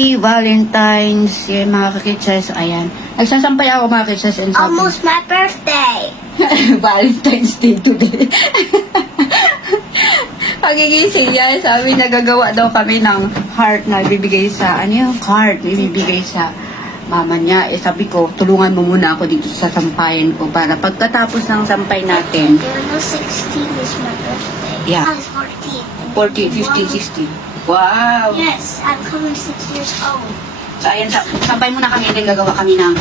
Happy Valentine's, yun, mga kakitsas. Ayan. Nagsasampay ako, mga kakitsas. And Almost my birthday. Valentine's Day today. Pagigising yan, sabi nagagawa daw kami ng heart na ibibigay sa, ano yung card, ibibigay sa mama niya. Sabi ko, tulungan mo muna ako dito sa sampayan ko para pagkatapos ng sampay natin. You know, 16 is my birthday. Yeah. I was 14. 40, 50, 60. Wow! Yes, I'm coming 6 years old. So, ayan, sampay muna kami, then gagawa kami ng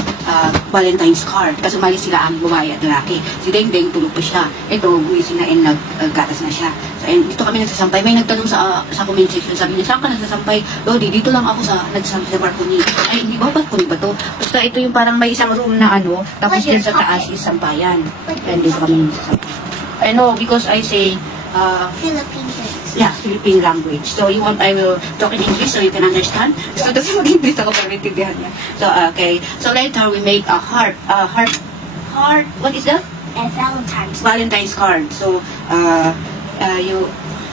Valentine's card. Kasi umalis sila ang babae at lalaki. Si Deng tulog pa siya. Ito, buwisin na and naggatas na siya. So, ayan, dito kami nagsasampay. May nagtanong sa comment section, sabi niya, saan ka nagsasampay? Lodi, dito lang ako nagsasampay sa balcony. Ay, hindi ba? Balcony ba to? Basta ito yung parang may isang room na ano, tapos din sa taas is sampayan. Ayan, dito kami nagsasampay. I know, because I say, Philippine things. yeah, Philippine language. So, you want I will talk in English so you can understand? So, kasi mag-English ako para maintindihan niya. So, okay. So, later we make a heart. What is that? And Valentine's. Valentine's card. So,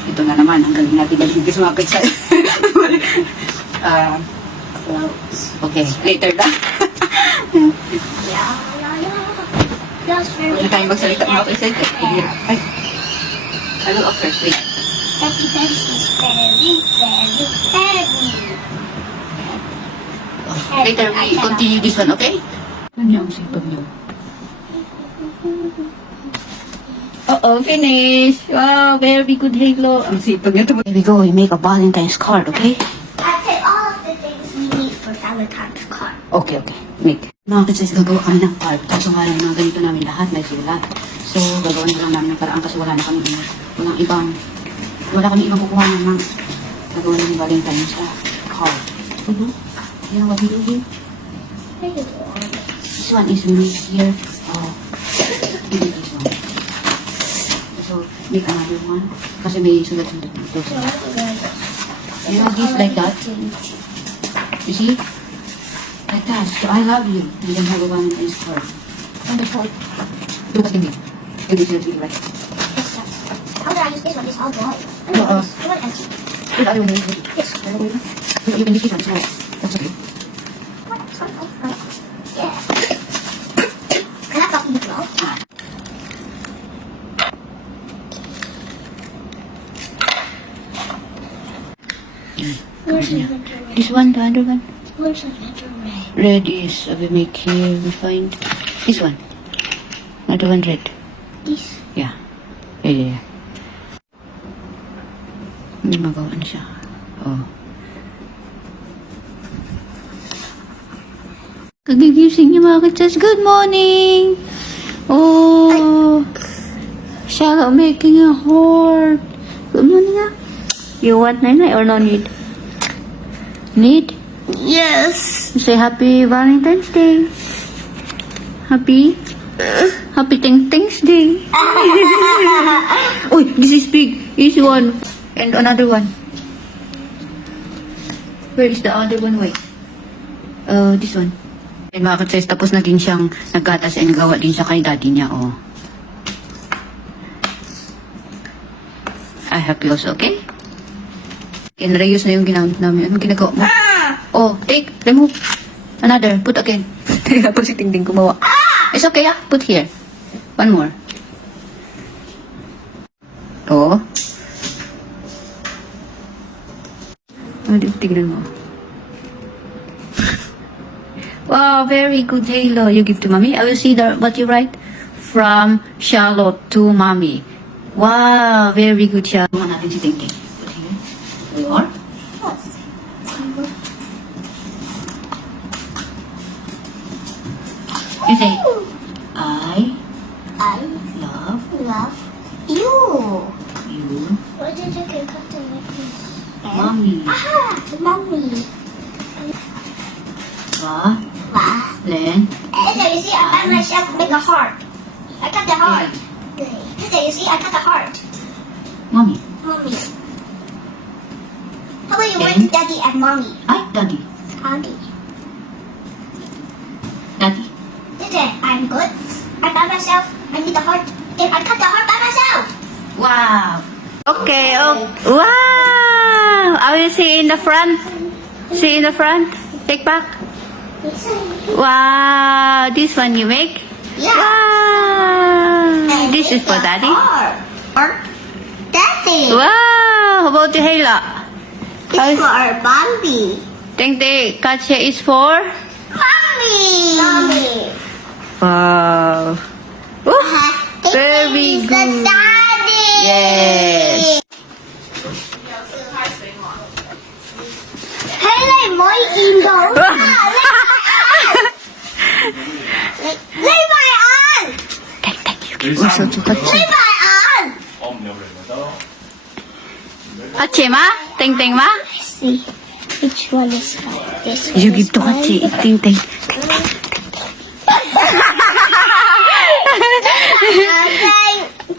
ito na naman, ang galing natin mag-English mga pizza. Okay, later na. Yeah. That's very Huwag na tayo magsalita mga pizza. Ay, I will off first, wait. Happy birthday is very, very heavy. Later we continue this one, okay? Ano yung sipag niyo? Finish! Wow, very good halo. Ang sipag niya. Here we go, we make a Valentine's card, okay? I said all of the things we need for Valentine's card. Okay, make. Mga kids, gagawa kami ng card. Kaso nga lang, mga ganito namin lahat, may sulat. So, gagawa na lang namin ng paraan kasi wala kami ibang kukuha naman. Gagawa namin Valentine's card. You know what we do here? This one is made here. Give me this one. So, make another one. Kasi may sulat-sulat dito. So, you know this like that? You see? Like that. So, I love you. And then have a Valentine's card. And the card. Look at me. You this is like. How do I use this one? It's all white. No, I want empty. the other one. Yes. You can use this one. So, that's okay. Yeah. Can I talk to you now? Where's the letter red? This one, the other one. Where's the letter red? Red is, we make here, we find this one. Another one red. This. Yeah. Yeah. Hindi magawa na siya. Oh. Kagigising niyo mga kachas. Good morning! Oh! Charlotte making a heart. Good morning ah. You want Nene or no need? Need? Yes. Say happy Valentine's Day. Happy? Happy Thanks Day. Oh, this is big. This one. And another one. Where is the other one? Wait. This one. And mga katsayas, tapos na din siyang naggatas and nagawa din siya kay daddy niya, oh. I help you also, okay? And reuse na yung ginamit namin. Anong ginagawa mo? Oh, take, remove. Another, put again. Tapos si Tingting gumawa. It's okay, ah. Put here. One more. Oh. Tignan mo. Wow, very good halo. You give to mommy. I will see what you write. From Charlotte to mommy. Wow, very good siya. Tuhan natin si Tingting. Put here. Or? You say, I love you. you, Why did you get cut to like this? mommy. Aha, mommy. Ba, Wow. len, There, you see, I by myself make a heart. I cut the heart. There, you see, I cut the heart. mommy. Mommy. How about you Then? write daddy and mommy? Ay, daddy. Daddy. Daddy. There, I'm good. I by myself. I need the heart. Then I cut the heart by myself. Wow. Okay, oh. Wow. I will see in the front. See in the front. Take back. This Wow, this one you make? Yeah. Wow. And This is for a daddy? heart. Or daddy. Wow. How about you, Hayla? It's for Bambi. Think the Katya is for? Mommy. Mommy. Wow. Oh, very The good. daddy. Yes. Hay lấy mỗi im đồ. Lấy bài ăn. Also to Katya. Lấy bài ăn. Katya ma? Ting Ting ma? See which one is like this one. You give to Katya. Ting Ting.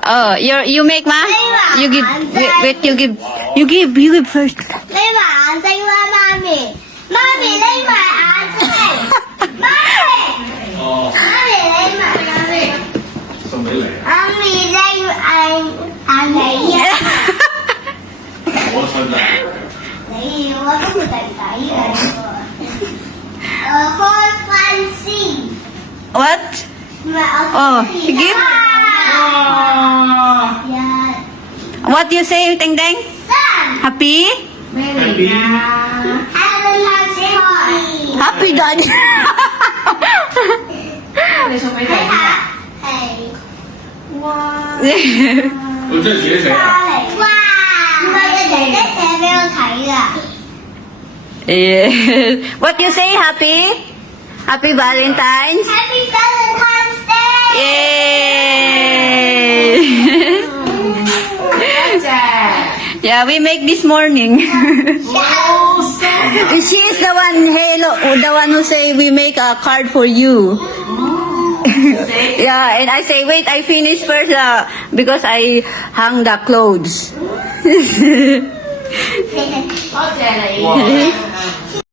Oh, you make ma? You give. Wait, you give. You give first. Lấy bài ăn cho mommy. Mommy lấy bài ăn cho em. Mommy. Mommy lấy bài ăn. 送俾你， Mommy lấy ăn lấy à. 我信你。你我都會弟弟嘅。開分先， What? 唔係我。 Oh, you give? 一、 What you say, Ting Ting? 三。 Happy? Happy Happy daddy. 你送俾睇佢。下係佢真係自己寫啊！花嚟，哇！唔係你姐姐寫俾我睇㗎。 Yes. What you say, Happy? Happy Valentine's? Happy Valentine's Day！ Yay! Yeah, we make this morning. She is the one, hello, the one who say we make a card for you. Yeah, and I say, wait, I finish first because I hung the clothes. 多謝你。